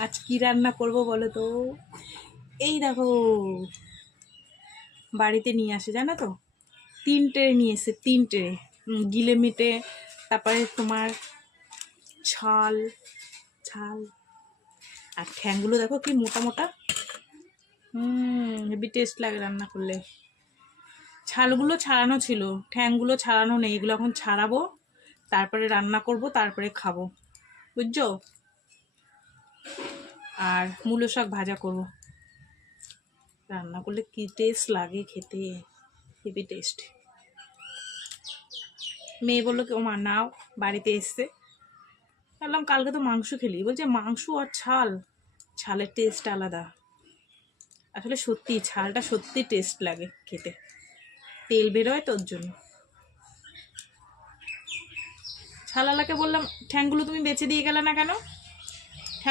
আজ কি রান্না করব বলো তো? এই দেখো, বাড়িতে নিয়ে আসে জানো তো, 3 ট্রে নিয়ে এসে, 3 ট্রে গিলে মিটে, তারপরে তোমার ছাল ছাল আর ঠ্যাংগুলো দেখো কি মোটা মোটা। হেবি টেস্ট লাগে রান্না করলে। ছালগুলো ছাড়ানো ছিল, ঠ্যাংগুলো ছাড়ানো নেই, এগুলো এখন ছাড়াবো, তারপরে রান্না করব, তারপরে খাবো, বুঝছো? আর মূলো শাক ভাজা করব। রান্না করলে কি টেস্ট লাগে খেতে, হেভি টেস্ট। মেয়ে বললো কি ও মা নাও, বাড়িতে এসছে। বললাম কালকে তো মাংস খেলি, বলছে মাংস আর ছাল, ছালের টেস্ট আলাদা। আসলে সত্যি ছালটা সত্যি টেস্ট লাগে খেতে, তেল বেরোয় তোর জন্য। ছালালাকে বললাম ঠ্যাংগুলো তুমি বেঁচে দিয়ে গেলে না কেন?